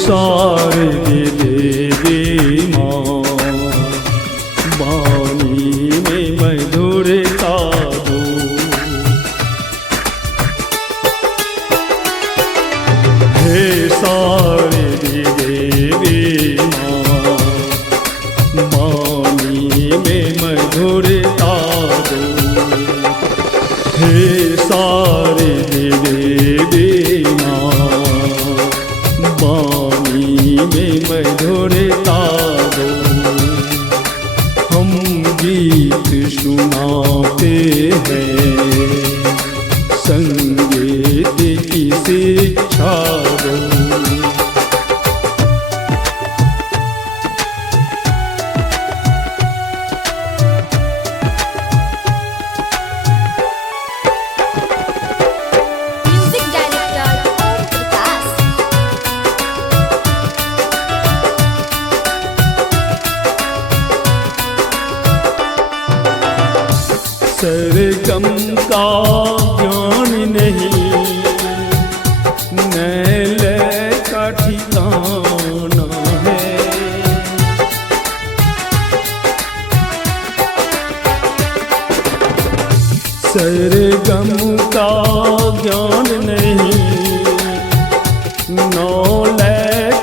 शारदे देवी माँ, वाणी में मधुरता दो। हे शारदे देवी माँ, वाणी में मधुरता दो। हे शारदे देवी माँ, वाणी में मधुरता दो। हम गीत सुनाते हैं, संगीत की शिक्षा दो। Music director Om Prakash. सरगम का ज्ञान नहीं, नैल का ठिकाना है। सरगम का ज्ञान नहीं, नौल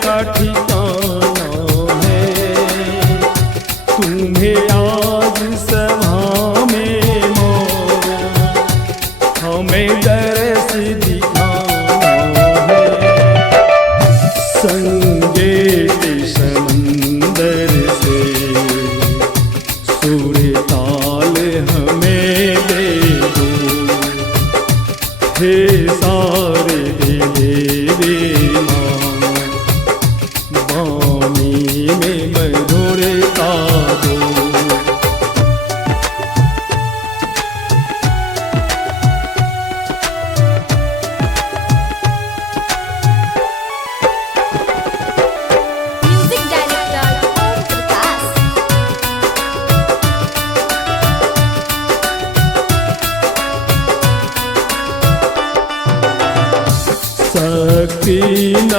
का ठिकाना है। तुम्हें आज सभा में हमें दर्श दिखाना है। संगीत समंदर से सुर ताल हमें दे दो। हे शारदे देवी माँ, वाणी में मधुरता दो। Music director Om Prakash. शक्ति न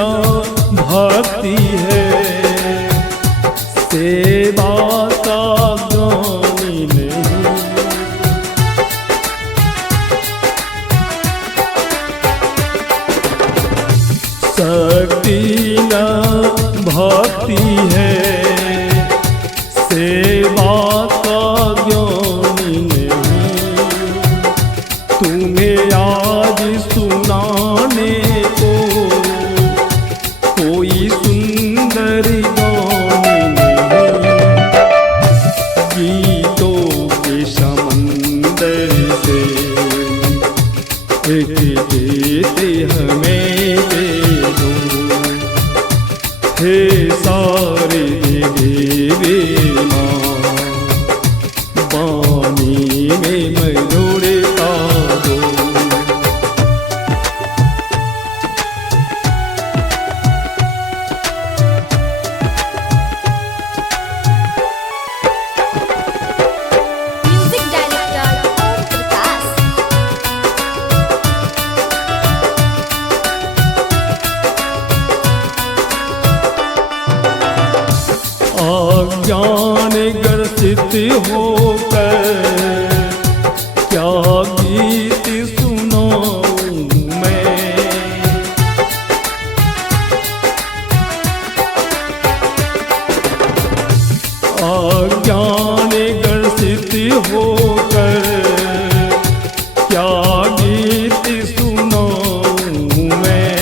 भक्ति है, सेवा का ज्ञानी नहीं। शक्ति न भक्ति है, सेवा का ज्ञानी नहीं। तुम्हें आज सुनाने को कोई सुंदर गानी नहीं। गीतों के समंदर से एक गीत हमें दे दो। हे शारदे देवी माँ, वाणी में मधुरता दो। Music director Om Prakash. अज्ञान ग्रसित होकर क्या गीत सुनाऊं मैं। अज्ञान ग्रसित होकर क्या गीत सुनाऊं मैं।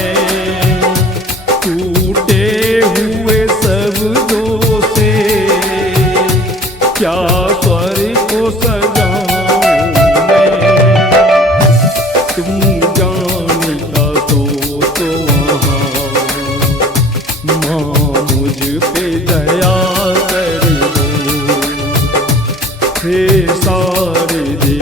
टूटे हुए शब्दों से क्या स्वर को सजाऊं मैं। तुम जानता तो वहाँ माँ मुझ पे दया कर दो। हे शारदे